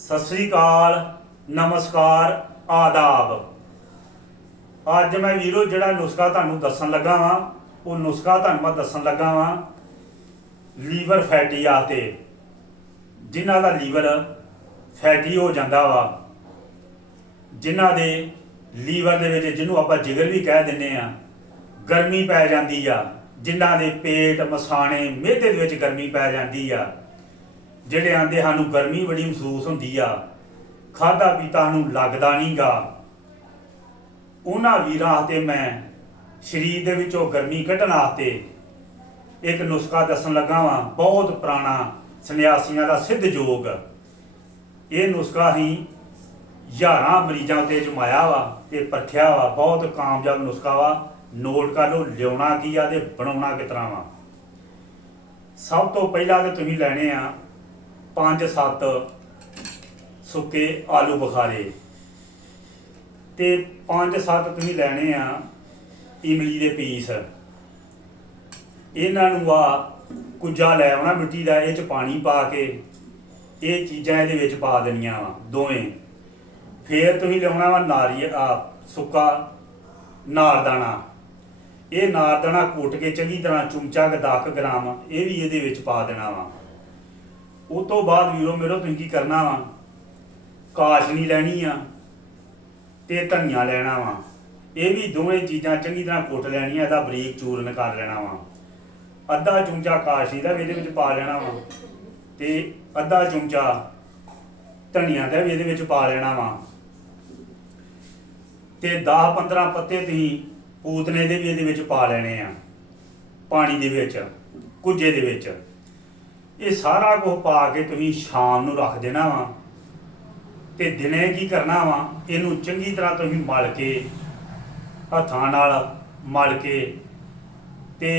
ਸਤਿ ਸ੍ਰੀ ਅਕਾਲ, ਨਮਸਕਾਰ, ਆਦਾਬ। ਅੱਜ ਮੈਂ ਵੀਰੋ ਜਿਹੜਾ ਨੁਸਖਾ ਤੁਹਾਨੂੰ ਦੱਸਣ ਲੱਗਾ ਵਾਂ, ਉਹ ਨੁਸਖਾ ਤੁਹਾਨੂੰ ਮੈਂ ਦੱਸਣ ਲੱਗਾ ਵਾਂ, ਲੀਵਰ ਫੈਟੀ ਆਤੇ ਜਿਨ੍ਹਾਂ ਦਾ ਲੀਵਰ ਫੈਟੀ ਹੋ ਜਾਂਦਾ ਵਾ, ਜਿਨ੍ਹਾਂ ਦੇ ਲੀਵਰ ਦੇ ਵਿੱਚ ਜਿਹਨੂੰ ਆਪਾਂ ਜਿਗਰ ਵੀ ਕਹਿ ਦਿੰਨੇ ਆ ਗਰਮੀ ਪੈ ਜਾਂਦੀ ਆ, ਜਿਨ੍ਹਾਂ ਦੇ ਪੇਟ, ਮਸਾਣੇ, ਮਿਹਦੇ ਦੇ ਵਿੱਚ ਗਰਮੀ ਪੈ ਜਾਂਦੀ ਆ ਜਿਹੜੇ ਆਂਦੇ ਸਾਨੂੰ ਗਰਮੀ ਬੜੀ ਮਹਿਸੂਸ ਹੁੰਦੀ ਆ ਖਾਦਾ ਪੀਤਾ ਸਾਨੂੰ ਲੱਗਦਾ ਨਹੀਂਗਾ। ਉਹਨਾਂ ਵੀਰਾਂ ਤੇ ਮੈਂ ਸਰੀਰ ਦੇ ਵਿੱਚੋਂ ਗਰਮੀ ਕੱਢਣ ਵਾਸਤੇ ਇੱਕ ਨੁਸਖਾ ਦੱਸਣ ਲੱਗਾ ਵਾਂ, ਬਹੁਤ ਪੁਰਾਣਾ ਸੰਨਿਆਸੀਆਂ ਦਾ ਸਿੱਧ ਯੋਗ। ਇਹ ਨੁਸਖਾ ਹੀ ਹਜ਼ਾਰਾਂ ਮਰੀਜ਼ਾਂ 'ਤੇ ਜਮਾਇਆ ਵਾ ਤੇ ਪਰਖਿਆ ਵਾ, ਬਹੁਤ ਕਾਮਯਾਬ ਨੁਸਖਾ ਵਾ। ਨੋਟ ਕਰ ਲਓ, ਲਿਆਉਣਾ ਕੀ ਆ ਤੇ ਬਣਾਉਣਾ ਕਿਸ ਤਰ੍ਹਾਂ ਵਾ। ਸਭ ਤੋਂ ਪਹਿਲਾਂ ਤੇ ਤੁਸੀਂ ਲੈਣੇ ਆ 5-7 ਸੁੱਕੇ ਆਲੂ ਬੁਖਾਰੇ। ਤੇ 5-7 ਤੁਸੀਂ ਲੈਣੇ ਆ ਇਮਲੀ ਦੇ ਪੀਸ। ਇਹਨਾਂ ਨੂੰ ਆ ਕੁੱਜਾ ਲੈ ਆਉਣਾ ਮਿੱਟੀ ਦਾ, ਇਹ ਚ ਪਾਣੀ ਪਾ ਕੇ, ਇਹ ਚੀਜ਼ਾਂ ਇਹਦੇ ਵਿੱਚ ਪਾ ਦੇਣੀਆਂ ਵਾ, ਦੋਵੇਂ। ਫੇਰ ਤੁਸੀਂ ਲਿਆਉਣਾ ਵਾ ਨਾਰੀਅਲ ਆ ਸੁੱਕਾ ਨਾਰਦਾਣਾ। ਇਹ ਨਾਰਦਾਣਾ ਕੁੱਟ ਕੇ ਚੰਗੀ ਤਰ੍ਹਾਂ ਚਮਚਾ ਕੁ ਦਸ ਗ੍ਰਾਮ, ਇਹ ਵੀ ਇਹਦੇ ਵਿੱਚ ਪਾ ਦੇਣਾ ਵਾ। ਉਹ ਤੋਂ ਬਾਅਦ ਵੀਰੋ ਮੇਰੋ ਤੁਸੀਂ ਕੀ ਕਰਨਾ ਵਾ? ਕਾਸ਼ਨੀ ਲੈਣੀ ਆ ਤੇ ਧਨੀਆ ਲੈਣਾ ਵਾ। ਇਹ ਵੀ ਦੋਵੇਂ ਚੀਜ਼ਾਂ ਚੰਗੀ ਤਰ੍ਹਾਂ ਕੁੱਟ ਲੈਣੀਆਂ, ਇਹਦਾ ਬਰੀਕ ਚੂਰਨ ਕਰ ਲੈਣਾ ਵਾ। ਅੱਧਾ ਚਮਚਾ ਕਾਸ਼ਨੀ ਦਾ ਵੀ ਇਹਦੇ ਵਿੱਚ ਪਾ ਲੈਣਾ ਵਾ ਤੇ ਅੱਧਾ ਚਮਚਾ ਧਨੀਆ ਦਾ ਵੀ ਇਹਦੇ ਵਿੱਚ ਪਾ ਲੈਣਾ ਵਾ। ਤੇ 10-15 ਪੱਤੇ ਤੁਸੀਂ ਪੂਤਨੇ ਦੇ ਵੀ ਇਹਦੇ ਵਿੱਚ ਪਾ ਲੈਣੇ ਆ, ਪਾਣੀ ਦੇ ਵਿੱਚ, ਕੁਝੇ ਦੇ ਵਿੱਚ। ਇਹ ਸਾਰਾ ਕੁਝ ਪਾ ਕੇ ਤੁਸੀਂ ਸ਼ਾਮ ਨੂੰ ਰੱਖ ਦੇਣਾ ਵਾ। ਤੇ ਦਿਨੇ ਕੀ ਕਰਨਾ ਵਾ? ਇਹਨੂੰ ਚੰਗੀ ਤਰ੍ਹਾਂ ਤੁਸੀਂ ਮਲ ਕੇ, ਹੱਥਾਂ ਨਾਲ ਮਲ ਕੇ ਤੇ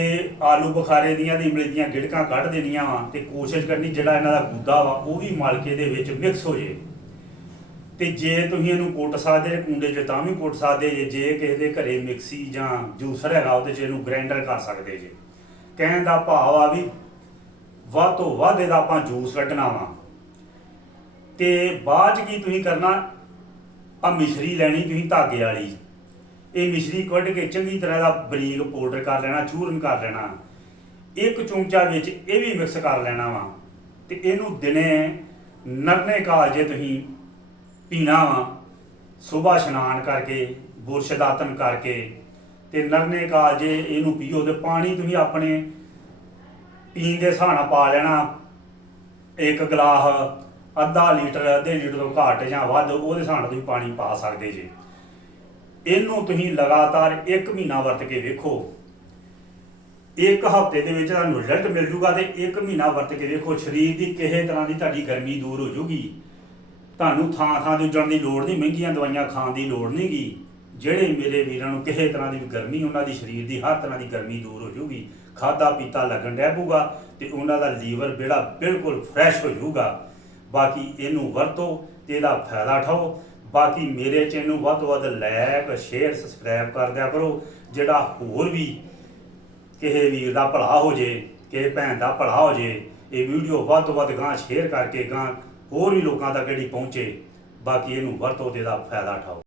ਆਲੂ ਬੁਖਾਰੇ ਦੀਆਂ ਤੇ ਇਮਲੀ ਦੀਆਂ ਗਿੜਕਾਂ ਕੱਢ ਦੇਣੀਆਂ ਵਾ ਤੇ ਕੋਸ਼ਿਸ਼ ਕਰਨੀ ਜਿਹੜਾ ਇਹਨਾਂ ਦਾ ਗੁੱਦਾ ਵਾ, ਉਹ ਵੀ ਮਲ ਕੇ ਦੇ ਵਿੱਚ ਮਿਕਸ ਹੋ ਜੇ। ਤੇ ਜੇ ਤੁਸੀਂ ਇਹਨੂੰ ਕੁੱਟ ਸਕਦੇ ਜੇ, ਕੁੰਡੇ 'ਚ ਤਾਂ ਵੀ ਕੁੱਟ ਸਕਦੇ ਜੇ ਜੇ ਕਿਸੇ ਦੇ ਘਰੇ ਮਿਕਸੀ ਜਾਂ ਜੂਸਰ ਹੈਗਾ, ਉਹਦੇ 'ਚ ਇਹਨੂੰ ਗ੍ਰਾਈਂਡਰ ਕਰ ਸਕਦੇ ਜੇ। ਕਹਿਣ ਦਾ ਭਾਵ ਆ ਵੀ ਵੱਧ ਤੋਂ ਵੱਧ ਇਹਦਾ ਆਪਾਂ ਜੂਸ ਕੱਢਣਾ ਵਾ। ਤੇ ਬਾਅਦ 'ਚ ਕੀ ਤੁਸੀਂ ਕਰਨਾ? ਆ ਮਿਸ਼ਰੀ ਲੈਣੀ ਤੁਸੀਂ ਧਾਗੇ ਵਾਲੀ। ਇਹ ਮਿਸ਼ਰੀ ਕੱਢ ਕੇ ਚੰਗੀ ਤਰ੍ਹਾਂ ਦਾ ਬਰੀਕ ਪਾਊਡਰ ਕਰ ਲੈਣਾ, ਚੂਰਨ ਕਰ ਲੈਣਾ। ਇੱਕ ਚਮਚਾ ਵਿੱਚ ਇਹ ਵੀ ਮਿਕਸ ਕਰ ਲੈਣਾ ਵਾ। ਤੇ ਇਹਨੂੰ ਦਿਨੇ ਨਰਨੇ ਕਾਲ ਜੇ ਤੁਸੀਂ ਪੀਣਾ ਵਾ। ਸਵੇਰ ਇਸ਼ਨਾਨ ਕਰਕੇ, ਬੁਰਸ਼ ਦਾਤਨ ਕਰਕੇ ਤੇ ਨਰਨੇ ਕਾਲ ਜੇ ਇਹਨੂੰ ਪੀਓ ਤੇ ਪਾਣੀ ਤੁਸੀਂ ਆਪਣੇ ਪੀਣ ਦੇ ਹਿਸਾਬ ਨਾਲ ਪਾ ਲੈਣਾ। ਇੱਕ ਗਲਾਸ ਅੱਧਾ ਲੀਟਰ, ਅੱਧੇ ਲੀਟਰ ਤੋਂ ਘੱਟ ਜਾਂ ਵੱਧ, ਉਹਦੇ ਹਿਸਾਬ ਨਾਲ ਤੁਸੀਂ ਪਾਣੀ ਪਾ ਸਕਦੇ ਜੇ। ਇਹਨੂੰ ਤੁਸੀਂ ਲਗਾਤਾਰ 1 ਮਹੀਨਾ ਵਰਤ ਕੇ ਵੇਖੋ। ਇੱਕ ਹਫ਼ਤੇ ਦੇ ਵਿੱਚ ਤੁਹਾਨੂੰ ਰਿਜ਼ਲਟ ਮਿਲ ਜੂਗਾ ਤੇ ਇੱਕ ਮਹੀਨਾ ਵਰਤ ਕੇ ਵੇਖੋ, ਸਰੀਰ ਦੀ ਕਿਸੇ ਤਰ੍ਹਾਂ ਦੀ ਤੁਹਾਡੀ ਗਰਮੀ ਦੂਰ ਹੋ ਜੂਗੀ। ਤੁਹਾਨੂੰ ਥਾਂ ਥਾਂ ਤੇ ਉੱਜਣ ਦੀ ਲੋੜ ਨਹੀਂ, ਮਹਿੰਗੀਆਂ ਦਵਾਈਆਂ ਖਾਣ ਦੀ ਲੋੜ ਨਹੀਂਗੀ। ਜਿਹੜੇ ਮੇਰੇ ਵੀਰਾਂ ਨੂੰ ਕਿਸੇ ਤਰ੍ਹਾਂ ਦੀ ਵੀ ਗਰਮੀ, ਉਹਨਾਂ ਦੀ ਸਰੀਰ ਦੀ ਹਰ ਤਰ੍ਹਾਂ ਦੀ ਗਰਮੀ ਦੂਰ ਹੋ ਜੂਗੀ ਖਾਦਾ ਪੀਤਾ ਲੱਗਣ ਡੈ ਪਊਗਾ ਤੇ ਉਹਨਾਂ ਦਾ ਲੀਵਰ ਜਿਹੜਾ ਬਿਲਕੁਲ ਫਰੈਸ਼ ਹੋ ਜਾਊਗਾ। ਬਾਕੀ ਇਹਨੂੰ ਵਰਤੋ ਤੇ ਇਹਦਾ ਫਾਇਦਾ ਉਠਾਓ। ਬਾਕੀ ਮੇਰੇ ਚੈਨਲ ਨੂੰ ਵੱਧ ਤੋਂ ਵੱਧ ਲਾਇਕ ਸ਼ੇਅਰ ਸਬਸਕ੍ਰਾਈਬ ਕਰ ਦਿਆ ਕਰੋ। ਜਿਹੜਾ ਹੋਰ ਵੀ ਕਿਸੇ ਵੀਰ ਦਾ ਭਲਾ ਹੋ ਜੇ, ਕਿਸੇ ਭੈਣ ਦਾ ਭਲਾ ਹੋ ਜੇ, ਇਹ ਵੀਡੀਓ ਵੱਧ ਤੋਂ ਵੱਧ ਗਾਂ ਸ਼ੇਅਰ ਕਰਕੇ ਗਾਂ ਹੋਰ ਵੀ ਲੋਕਾਂ ਤੱਕ ਜਿਹੜੀ ਪਹੁੰਚੇ, ਬਾਕੀ ਇਹਨੂੰ ਵਰਤੋ ਤੇ ਦਾ ਫਾਇਦਾ ਉਠਾਓ।